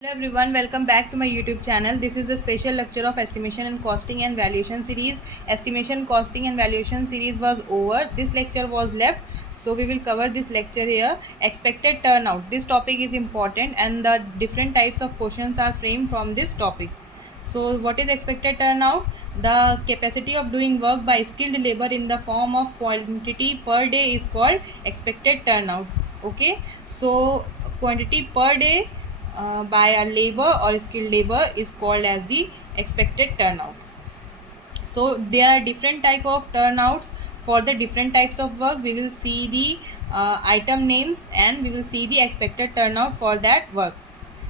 Hello everyone, welcome back to my YouTube channel. This is the special lecture of estimation and costing and valuation series. Estimation, costing and valuation series was over. This lecture was left. So we will cover this lecture here. Expected turnout. This topic is important and the different types of questions are framed from this topic. So what is expected turnout? The capacity of doing work by skilled labor in the form of quantity per day is called expected turnout. Okay. So quantity per day by a labor or skilled labor is called as the expected turnout. So there are different type of turnouts for the different types of work. We will see the item names and we will see the expected turnout for that work.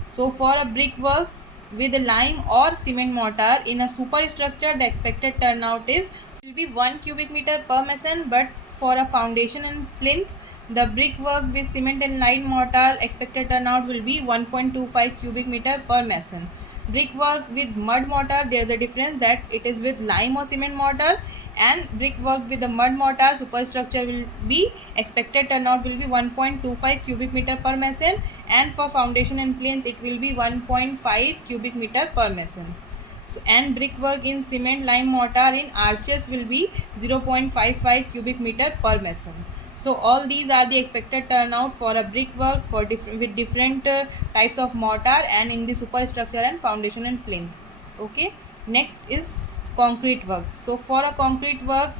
So for a brick work with a lime or cement mortar in a superstructure, the expected turnout is will be 1 cubic meter per mason, but for a foundation and plinth, the brick work with cement and lime mortar expected turnout will be 1.25 cubic meter per mason. Brick work with mud mortar, there is a difference that it is with lime or cement mortar, and brick work with the mud mortar superstructure will be expected turnout will be 1.25 cubic meter per mason, and for foundation and plinth it will be 1.5 cubic meter per mason. So, and brickwork in cement lime mortar in arches will be 0.55 cubic meter per mason. So all these are the expected turnout for a brickwork for with different types of mortar and in the superstructure and foundation and plinth. Okay. Next is concrete work. So for a concrete work,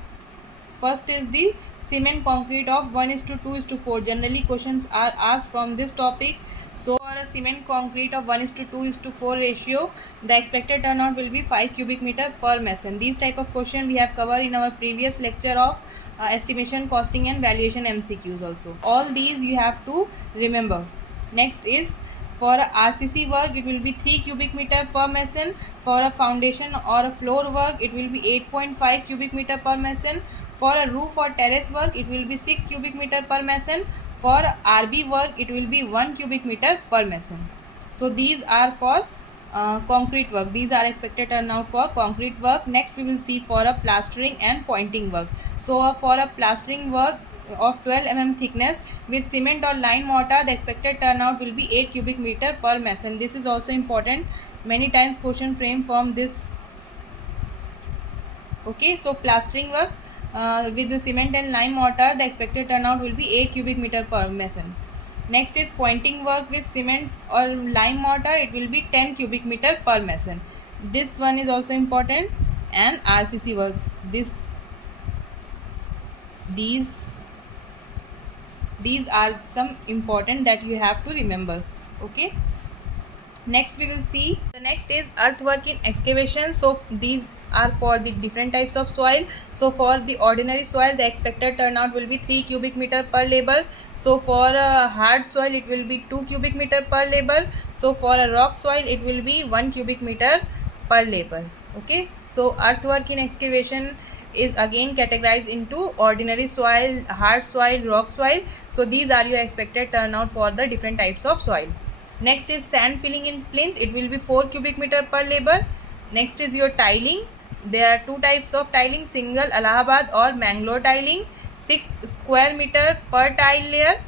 first is the cement concrete of 1:2:4. Generally questions are asked from this topic. So for a cement concrete of 1:2:4 ratio, the expected turnout will be 5 cubic meter per mason. These type of question we have covered in our previous lecture of estimation, costing and valuation MCQs also. All these you have to remember. Next is for a RCC work, it will be 3 cubic meter per mason. For a foundation or a floor work, it will be 8.5 cubic meter per mason. For a roof or terrace work, it will be 6 cubic meter per mason. For RB work, it will be 1 cubic meter per mason. So these are for concrete work. These are expected turnout for concrete work. Next we will see for a plastering and pointing work. So for a plastering work of 12 mm thickness with cement or lime mortar, the expected turnout will be 8 cubic meter per mason. This is also important. Many times question frame from this. Okay, so plastering work with the cement and lime mortar, the expected turnout will be 8 cubic meter per mason. Next is pointing work with cement or lime mortar, it will be 10 cubic meter per mason. This one is also important. And RCC work, these are some important that you have to remember. Okay. Next we will see the next is earthwork in excavation. So these are for the different types of soil. So for the ordinary soil, the expected turnout will be 3 cubic meter per labor. So for a hard soil, it will be 2 cubic meter per labor. So for a rock soil, it will be 1 cubic meter per labor. Okay, so earthwork in excavation is again categorized into ordinary soil, hard soil, rock soil. So these are your expected turnout for the different types of soil. Next is sand filling in plinth, it will be 4 cubic meter per labor. Next is your tiling. There are two types of tiling, single Allahabad or Mangalore tiling, 6 square meter per tile layer.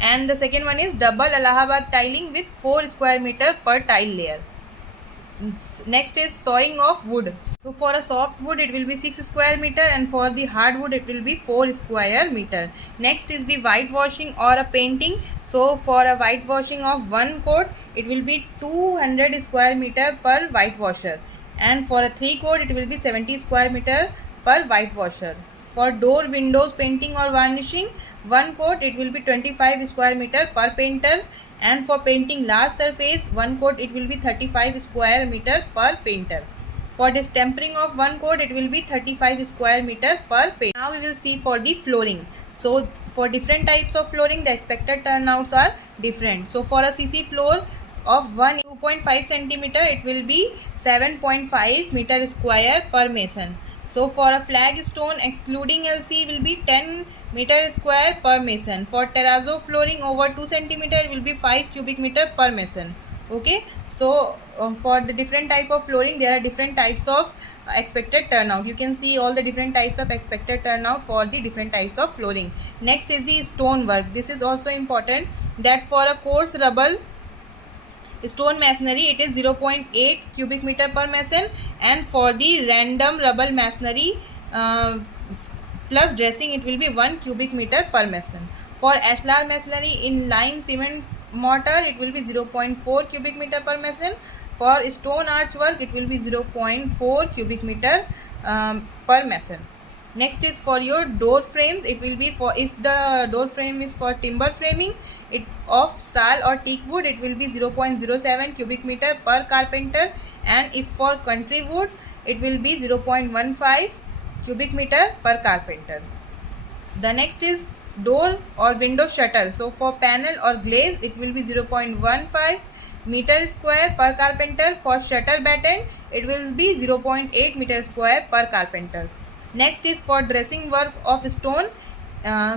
And the second one is double Allahabad tiling with 4 square meter per tile layer. Next is sawing of wood. So for a soft wood it will be 6 square meter and for the hardwood it will be 4 square meter. Next is the whitewashing or a painting. So for a whitewashing of one coat it will be 200 square meter per whitewasher, and for a 3 coat it will be 70 square meter per whitewasher. For door, windows painting or varnishing, one coat it will be 25 square meter per painter, and for painting large surface, one coat it will be 35 square meter per painter. For distempering of one coat it will be 35 square meter per painter. Now we will see for the flooring. So for different types of flooring, the expected turnouts are different. So for a CC floor of 2.5 centimeter, it will be 7.5 meter square per mason. So for a flagstone excluding LC will be 10 meter square per mason. For terrazzo flooring over 2 centimeter it will be 5 cubic meter per mason. Okay, so for the different type of flooring there are different types of expected turnout. You can see all the different types of expected turnout for the different types of flooring. Next is the stone work. This is also important, that for a coarse rubble stone masonry it is 0.8 cubic meter per mason, and for the random rubble masonry plus dressing it will be 1 cubic meter per mason. For ashlar masonry in lime cement mortar it will be 0.4 cubic meter per mason. For stone archwork it will be 0.4 cubic meter per mason. Next is for your door frames. It will be for, if the door frame is for timber framing it of sal or teak wood, it will be 0.07 cubic meter per carpenter, and if for country wood it will be 0.15 cubic meter per carpenter. The next is door or window shutter. So for panel or glaze it will be 0.15 meter square per carpenter. For shutter batten it will be 0.8 meter square per carpenter. Next is for dressing work of stone.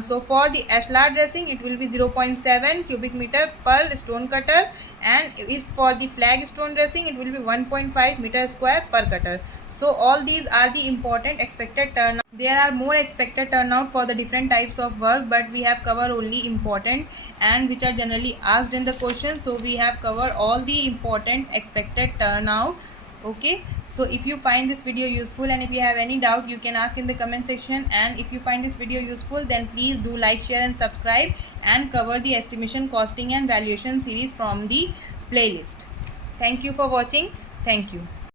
So for the ashlar dressing it will be 0.7 cubic meter per stone cutter, and if for the flag stone dressing it will be 1.5 meter square per cutter. So all these are the important expected turnout. There are more expected turnout for the different types of work, but we have covered only important and which are generally asked in the question. So we have covered all the important expected turnout. Okay, so if you find this video useful and if you have any doubt you can ask in the comment section, and if you find this video useful then please do like, share and subscribe, and cover the estimation, costing and valuation series from the playlist. Thank you for watching. Thank you.